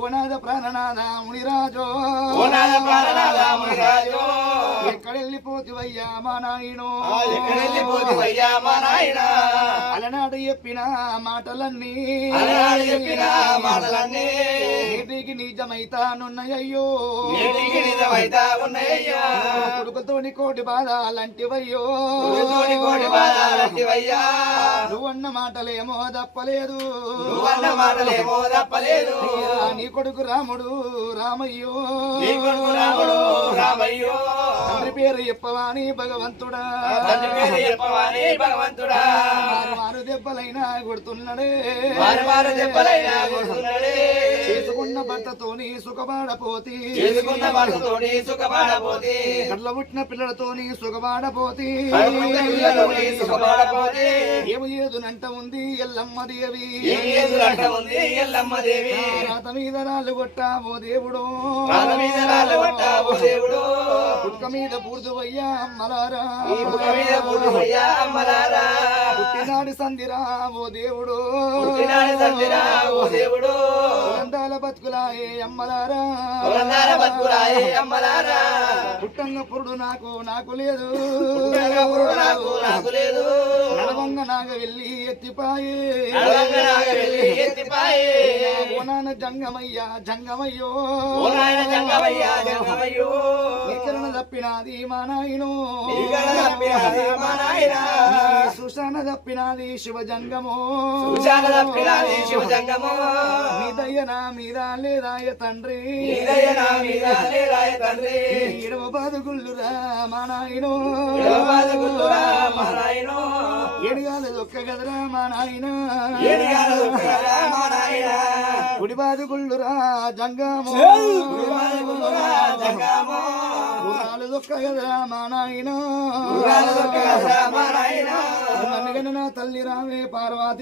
ఓనాద ప్రాణనాథ మునిరాజో. ఓనాద ప్రాణనాథ మునిరాజో. ఎక్కడెళ్ళిపోతివయ్యా మా నాయనో. ఎక్కడెళ్ళిపోతివయ్యా మా నాయన. అలనాడు చెప్పిన మాటలన్నీ. అలనాడు చెప్పిన మాటలన్నీ. నీటికి నిజమైతానున్నాయ్యో నేటికి నిజమైతా ఉన్నాయ్యా. కొడుకుతోని కోటి బాధాలంటివయ్యో. తోడి కోడి బాధాలంటివయ్యా. నువ్వన్న మాటలేమో తప్పలేదు. నువ్వన్న మాటలేమో తప్పలేదు. నీ కొడుకు రాముడు రామయ్యో. నీ కొడుకు రాముడు రామయ్యో. తండ్రి పేరు చెప్పవాని భగవంతుడా. తండ్రి పేరు చెప్పవాని భగవంతుడా. మారు మారు దెబ్బలైనా కొడుతున్నాడే. వారు వారు దెబ్బలైనా కొడుతున్నాడే. భర్తతోని సుఖపడపోతి చేసుకున్న భర్తతోని సుఖపడపోతే కళ్ళ పుట్టిన పిల్లలతోని సుఖపడపోతే ఏమి ఏదునంట ఉంది ఎల్లమ్మ దేవి. ఏమి ఎదురంట ఉంది ఎల్లమ్మ దేవి. రాత మీద రాళ్ళు కొట్టామో దేవుడు. మీద రాళ్ళు దేవుడు. పుట్క మీద అమ్మలారా. మీద పుట్టినాడు సంధిరా ఓ దేవుడు. పుట్టినాడు తండ్రిరా ఓ దేవుడు. బతుకులాయే అమ్మలారా. అమ్మలారా. పుట్టంగ పురుడు నాకు నాకు లేదు. నాకు నాకు లేదు. నడవంగ నాగ వెళ్ళి ఎత్తిపాయే. నాగ వెళ్ళి ఎత్తిపాయే. ఓ నాన్న జంగమయ్యా జంగమయ్యో. ఓ నాయన జంగమయ్యా జంగమయ్యో. నికరణ తప్పినాది మా నాయను. నీకడ తప్పినాది మా నాయనా. తప్పినాది శివ జంగమో సుశాన తప్పినాది శివ జంగమో. నీ దయ నా మీద లేదాయ తండ్రి. ఇడవ బాదుగుళ్ళురా మా నాయను మా. ఏడుగాల దొక్క గదరా మా నాయన మా. గుడి బాదుగుళ్ళురా జంగమో. గురాలు దొక్క గదరా మా నాయన जनना तल्लिरामे पार्वती